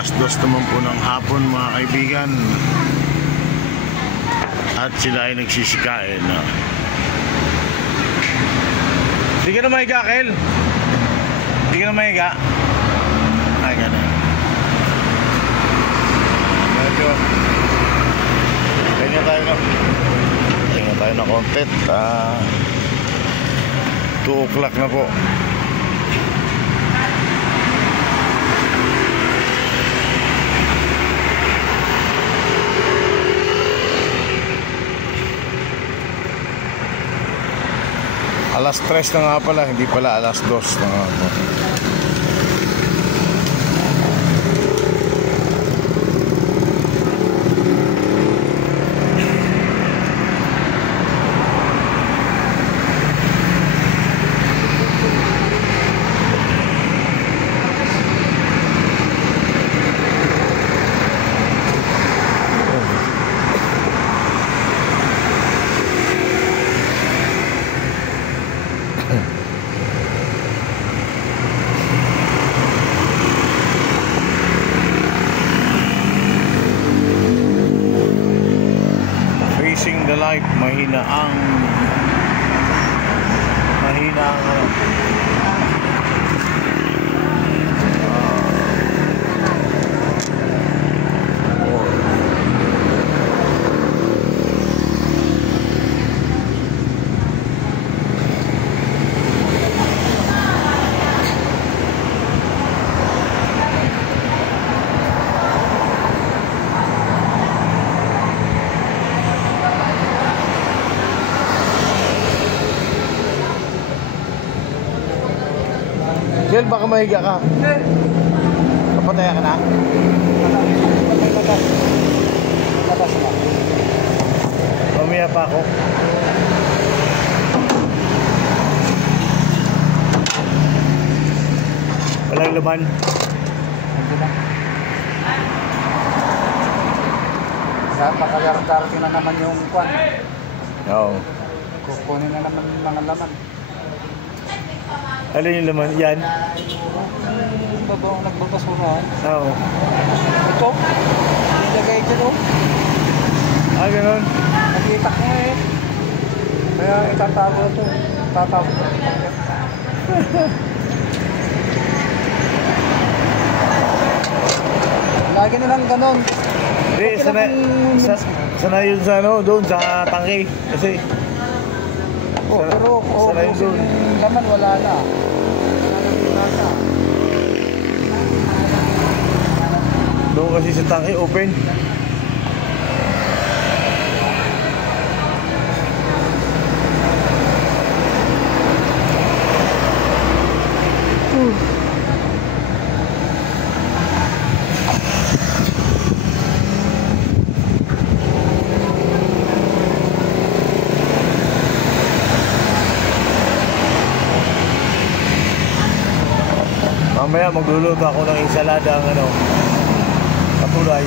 Alas 2 naman po ng hapon mga kaibigan. At sila ay nagsisikain. Hindi ka na mahiga, Kel? Hindi ka na mahiga? Ay, gano'n. Medyo Tingnan tayo na content. 2 o'clock na po. Alas 3 na nga pala, hindi pala alas 2 na nga po. Facing the light, mahina ang Kel, baka mahiga ka. Kapataya ka na? Labas na. Mamaya pa ako. Walang laman. Makagarating na naman yung kwan. Oo. Kukunin na naman yung mga laman. Alin yung laman? Yan? Yung babaong nagbabasurahan. Oo. Ito, nilagay dyan o. Ganon. Nakita ko eh. Kaya itatago ito. Tatago ito. Lagi na lang ganon. Hindi, sanay yun sa ano, doon sa tangke. Kasi pero sanay yun doon. Laman wala na. Doon kasi sa tangke, open. Mamaya magluluto ako ng ensalada ng katulay.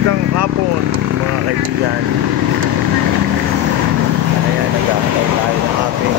Ng hapon mga kaibigan, kaya nag-aantay tayo ng ating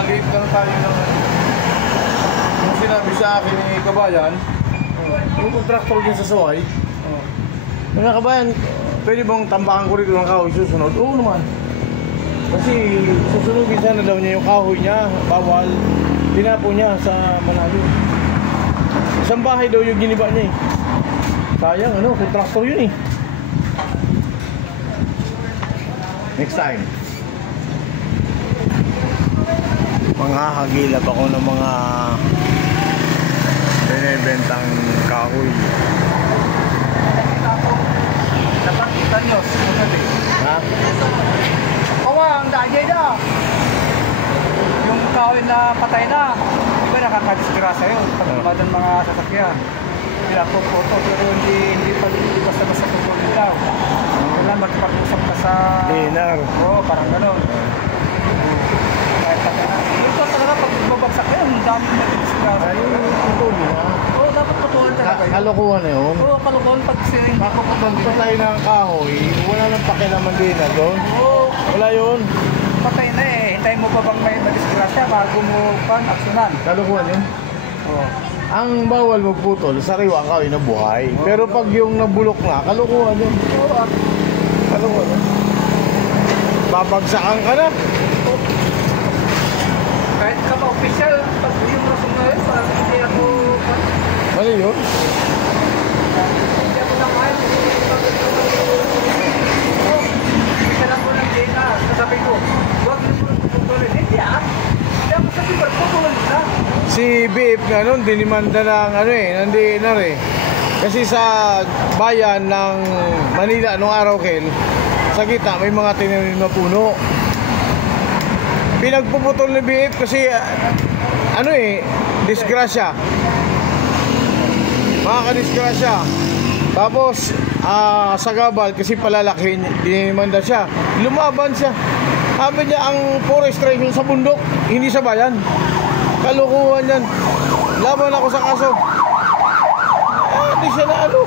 nag-iip lang tayo ng... Yung sinabi sa akin ni Kabayan, yung kontraktor din sa Suway, mga kabayan, pwede bang tambakan ko rito ng kahoy susunod? Oo naman. Kasi susunugin sana daw niya yung kahoy niya, bawal. Tinapo niya sa malayo. Isang bahay daw yung giniba niya eh. Sayang ano, kontraktor yun eh. Next time. Manghahagilap ako ng mga binibentang kahoy. Dapat kita nyo, sumunod eh. Ha? Kawa, ang dahil na. Yung kahoy na patay na, di ba nakakadisgrasa yun pag dumadaan mga sasakyan. Pinapopoto, pero hindi basta-basta tutulin daw. Kailangan magpag-usap ka sa... Dinar. Oo, parang gano'n. Kahit ka na. Ito talaga pag babagsak yun, ang daming nadisgrasa. Ay, tutuloy na. Oo, dapat tutulan talaga yun. Kalokohan na yun. Oo, kalokohan pag sining... Bakit kung magpatay ng kahoy, wala nang pakilaman din na doon? Oo, Wala yun. patay na eh. Hintayin mo pa bang may madisgrasya bago mo aksyonan? Kalokohan yun. Oo. Ang bawal magputol, sariwa kahoy na buhay. Pero pag yung nabulok na, kalokohan yun. Oo, Kalokohan yun. Babagsakan ka na. kahit ka pa-official, pag yung rason na yun, parang hindi ako... Ano yun? Hindi ako naman. Isa lang ko ng data. Sasabi ko, huwag niyo po putulin. Hindi Hindi ako sabi ko, putulin na. Si BF nga nun, dinimanda ng ano eh, ng DNR eh. Kasi sa bayan ng Manila nung araw, Kel, sa gitna may mga tinanim na puno. Pinagpuputol ni BF kasi ano eh, disgrasya. Makakadisgrasya. Tapos sa gabal kasi palalakihin, dinimanda siya. Lumaban siya. Sabi niya ang forest registration sa bundok, hindi sa bayan. Kalukuhan yan. Laban ako sa kaso. Hindi siya na ano.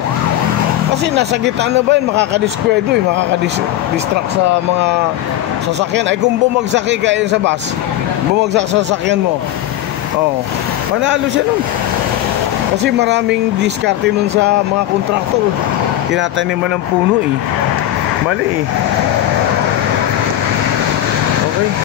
Kasi nasa gitna na ba yun, makakadiskwedo eh, makakadistract sa mga sasakyan. Ay kung bumagsak kayo sa bus, bumagsak sa sasakyan mo, oh, panalo siya nun. Kasi maraming diskarte nun sa mga kontraktor. Tinataniman ng puno eh. Mali eh.